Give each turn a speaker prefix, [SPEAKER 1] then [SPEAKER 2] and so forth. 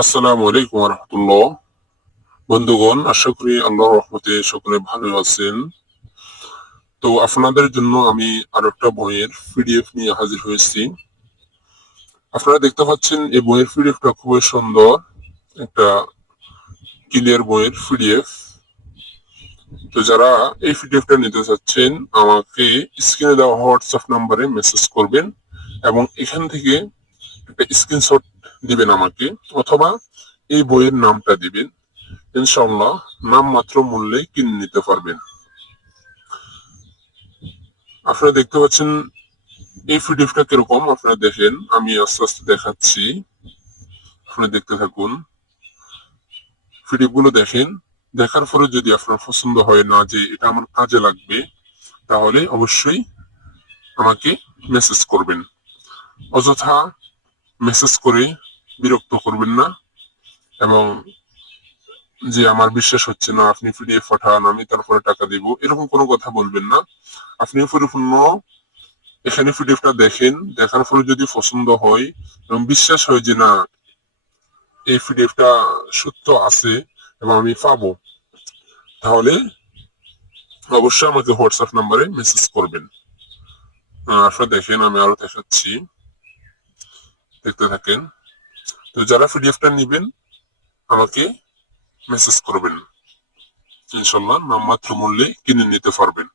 [SPEAKER 1] আসসালামু আলাইকুম রহমতুল্লাহ বন্ধুগণ, আশা করি আল্লাহর রহমতে সকলে ভালো আছেন। তো আপনাদের জন্য আমি আরও একটা বইয়ের পিডিএফ নিয়ে হাজির হয়েছি। আপনারা দেখতে পাচ্ছেন এই বইয়ের পিডিএফটা খুবই সুন্দর, একটা ক্লিয়ার বইয়ের পিডিএফ। তো যারা এই পিডিএফটা নিতে চাচ্ছেন, আমাকে স্ক্রিনে দেওয়া হোয়াটসঅ্যাপ নাম্বারে মেসেজ করবেন এবং এখান থেকে স্ক্রিনশট দিবেন আমাকে, অথবা এই বইয়ের নামটা দিবেন। ইনশাল্লাহ নাম মাত্র মূল্যে কিনে নিতে পারবেন। আপনারা দেখতে পাচ্ছেন এই পিডিএফটা কীরকম? আপনারা দেখেন, আমি আস্তে আস্তে দেখাচ্ছি। দেখতে থাকুন। পিডিএফগুলো দেখেন। দেখার পরে যদি আপনার পছন্দ হয় না যে এটা আমার কাজে লাগবে, তাহলে অবশ্যই আমাকে মেসেজ করবেন। অযথা মেসেজ করে বিরক্ত করবেন না এবং যে আমার বিশ্বাস হচ্ছে না, আপনি পিডিএফ পাঠান, আমি তারপরে টাকা দিব, এরকম কোনো কথা বলবেন না। আপনি পরিপূর্ণ এখানে পিডিএফটা দেখেন, দেখার পরে যদি পছন্দ হয় এবং বিশ্বাস হয় যে না, এই পিডিএফটা সত্য আছে এবং আমি পাবো, তাহলে অবশ্যই আমাকে হোয়াটসঅ্যাপ নাম্বারে মেসেজ করবেন। আপনারা দেখেন, আমি আরও দেখাচ্ছি। দেখতে থাকেন। তো যারা পিডিএফটা নিবেন, আমাকে মেসেজ করবেন। ইনশাল্লাহ নামমাত্র মূল্যে কিনে নিতে পারবেন।